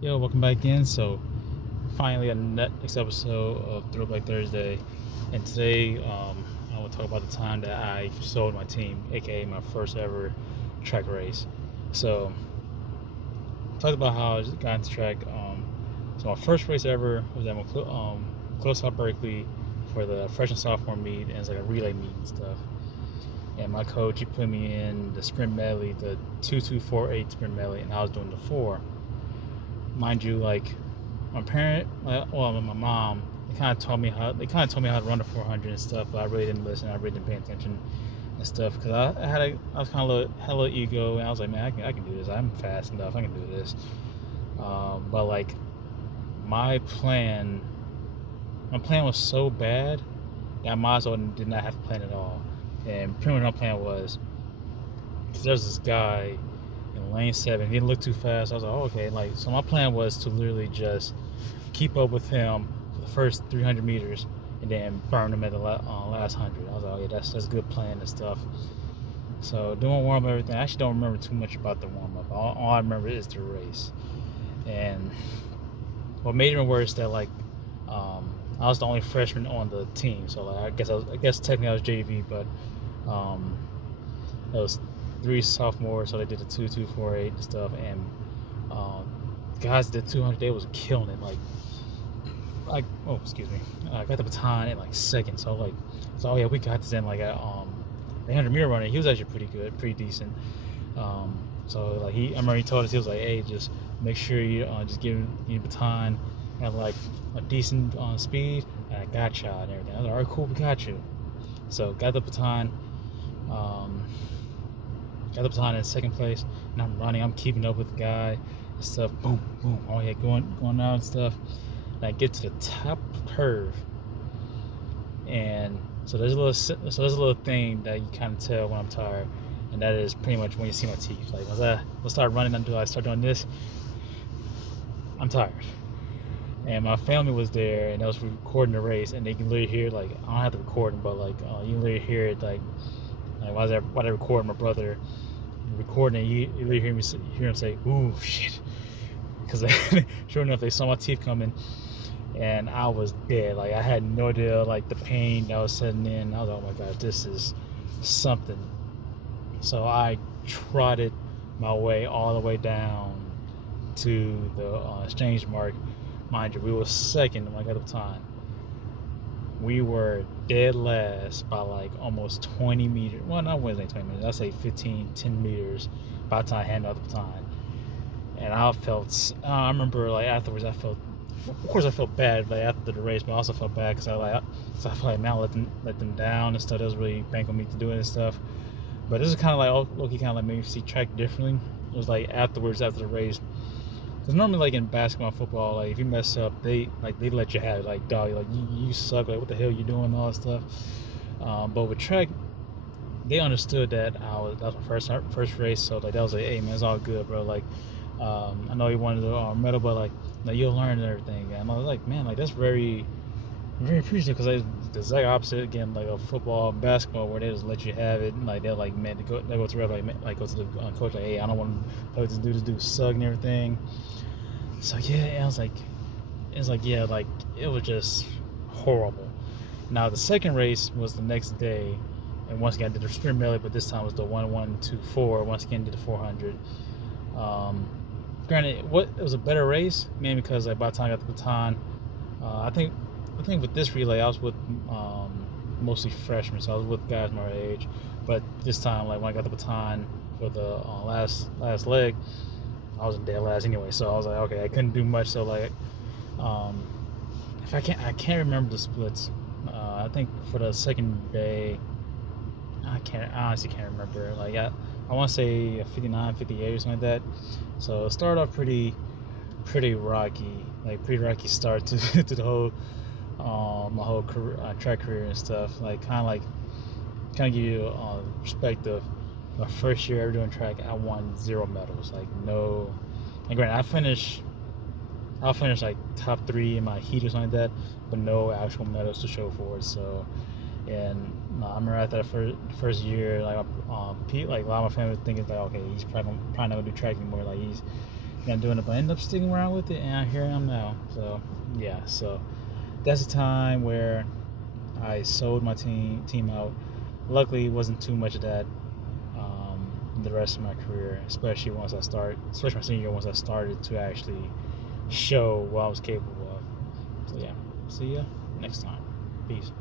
Yo, welcome back in. So, finally, a next episode of Throwback Thursday. And today, I will talk about the time that I sold my team, aka my first ever track race. So, talked about how I got into track. So, my first race ever was at Close South Berkeley for the freshman sophomore meet, and it's like a relay meet and stuff. And my coach, he put me in the sprint medley, the 2248 sprint medley, and I was doing the 4. Mind you, like my mom, they kind of taught me how to run the 400 and stuff, but I really didn't listen. I really didn't pay attention and stuff because I was kind of had a little ego, and I was like, man, I can do this. I'm fast enough. I can do this. But like my plan, was so bad that I might as well did not have a plan at all. And pretty much my plan was, because there's this guy in lane 7. He didn't look too fast. I was like, oh, okay. Like, so my plan was to literally just keep up with him for the first 300 meters and then burn him at the last 100. I was like, oh, yeah, that's a good plan and stuff. So doing warm up, everything. I actually don't remember too much about the warm up. All I remember is the race. And what made it worse that like I was the only freshman on the team. So like I guess technically I was JV, but it was 3 sophomores, so they did the 2-2-4-8 and stuff, and guys did 200. They was killing it. Like oh, excuse me, I got the baton in like seconds. So oh yeah, we got this in like a 100-meter runner. He was actually pretty good, pretty decent. So like I remember he told us, he was like, hey, just make sure you just give the baton at like a decent speed, and I got you and everything. I was like, all right, cool, we got you. So got the baton. Got the baton in second place, and I'm running. I'm keeping up with the guy and stuff. Boom, boom. Oh yeah, going out and stuff. And I get to the top curve, and so there's a little thing that you kind of tell when I'm tired, and that is pretty much when you see my teeth. Like once I start running, I start doing this, I'm tired. And my family was there, and I was recording the race, and they can literally hear, like, I don't have to record them, but like you can literally hear it, like while they recording, my brother recording, you literally hear him say, "Ooh, shit," because sure enough, they saw my teeth coming, and I was dead. Like I had no idea, like the pain that was setting in. I was like, oh my god, this is something. So I trotted my way all the way down to the exchange mark. Mind you, we were second when I got the time. We were dead last by like almost 20 meters. Well, not wasn't 20 meters. I'd say 10 meters by the time I handed out the baton. And I remember like afterwards, of course I felt bad like after the race, but I also felt bad because I felt like now let them down and stuff. That was really banking on me to do it and stuff. But this is kind of like Loki kind of like made me see track differently. It was like afterwards, after the race. Because normally, like in basketball and football, like if you mess up, they let you have it. Like, dog, like you suck. Like, what the hell you doing? And all that stuff. But with track, they understood that that was my first race. So like that was like, hey man, it's all good, bro. Like, I know you wanted the medal, but like you'll learn and everything. And I was like, man, like that's very, very appreciative, because it's exact opposite again, like a football, and basketball, where they just let you have it. And like they're like, man, they go to rep, like go to the coach, like, hey, I don't want to play with this dude. This dude suck and everything. So yeah, I was like, yeah, like it was just horrible. Now the second race was the next day, and once again I did the sprint medley, but this time was the 1-1-2-4. Once again did the 400. Granted, it was a better race, mainly because like by the time I got the baton, I think with this relay I was with mostly freshmen, so I was with guys my age. But this time, like when I got the baton for the last leg, I was in dead last anyway, so I was like, okay, I couldn't do much. So like, if I can't remember the splits. I think for the second day, I honestly can't remember. Like I want to say 59, 58 or something like that. So it started off pretty rocky, like pretty rocky start to to the whole my whole career, track career and stuff. Like kind of give you perspective. My first year ever doing track, I won 0 medals. Like no, and granted, I'll finish like top 3 in my heat or something like that, but no actual medals to show for it. So, and I remember after the first year, like Pete, like a lot of my family was thinking like, okay, he's probably not gonna do track anymore. Like not doing it, but I ended up sticking around with it, and here I am now. So yeah, so that's the time where I sold my team out. Luckily, it wasn't too much of that the rest of my career, especially my senior year, once I started to actually show what I was capable of. So yeah, see ya next time. Peace.